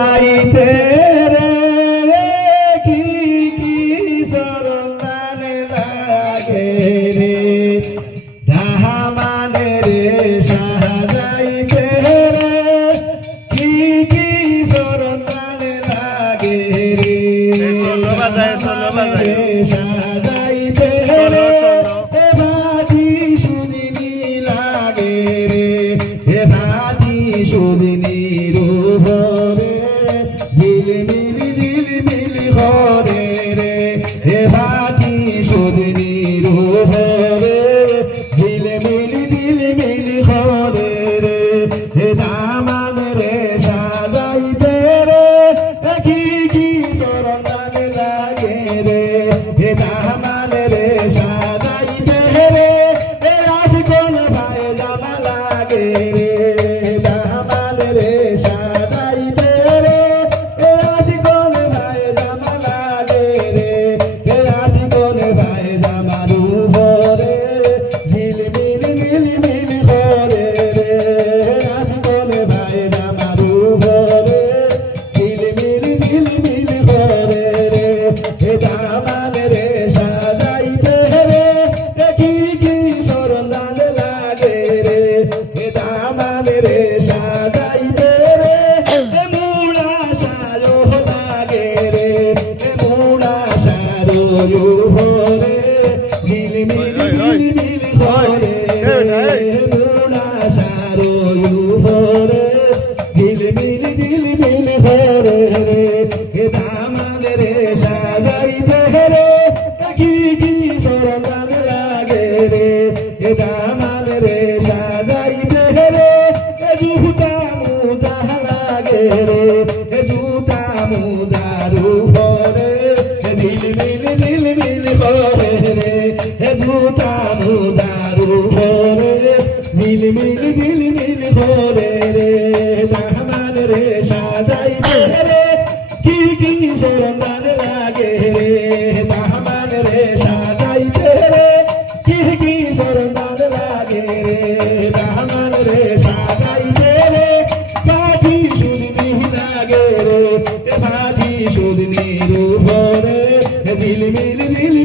আইতে রে কি কি সরন্দানে লাগে রে ধামানে রে সাজাইতে রে কি কি সরন্দানে লাগে রে সোলো বাজায় সাজাইতে রে ভাটি সুদিনী লাগে রে হে ভাটি সুদিনী রূপরে ঝিলমিলি ঘরে রে হে ভাটি সুদিনী রূপরে ঝিলমিলি ঘরে রে হে দামান রে সাজাইতে রে কি কি সরন্দানে লাগে রে হে দামান রে সাজাইতে রে হে রাসকোন ভাই জামা লাগে রে দামান রে সাজাইতে রে হে রাসকোন ভাই জামা লাগে রে হে রাসকোন ভাই জামা রূপরে ঝিলমিলি ঘরে রে হে রাসকোন ভাই জামা রূপরে ঝিলমিলি ঘরে রে হে দামান রে সাজাইতে রে কি কি সরন্দান লাগে রে হে দামান রে সাজাইতে রে হে মুড়া সাজো লাগে রে হে মুড়া সাজো ঘরে ঝিলমিলি ঘরে রে মুড়া সাজো ঘরে ঝিলমিলি ঘরে রে হে দামান রে সাজাইতে রে কি কি সরন্দান লাগে রে হে দামান রে সাজাইতে রে হে জুতা মুজা লাগে রে হে জুতা মুজার উপরে হে ঝিলমিলি ঘরে রে হে জুতা মুজার উপরে ঝিলমিলি ঘরে রে দামান রে সাজাইতে রে কি কি সরন্দান লাগে রে দামান রে সাজাইতে রে কি কি সরন্দান লাগে রে দামান রে সাজাইতে রে ভাটি সুদিনী লাগে রে ভাটি সুদিনীর উপরে ঝিলমিলি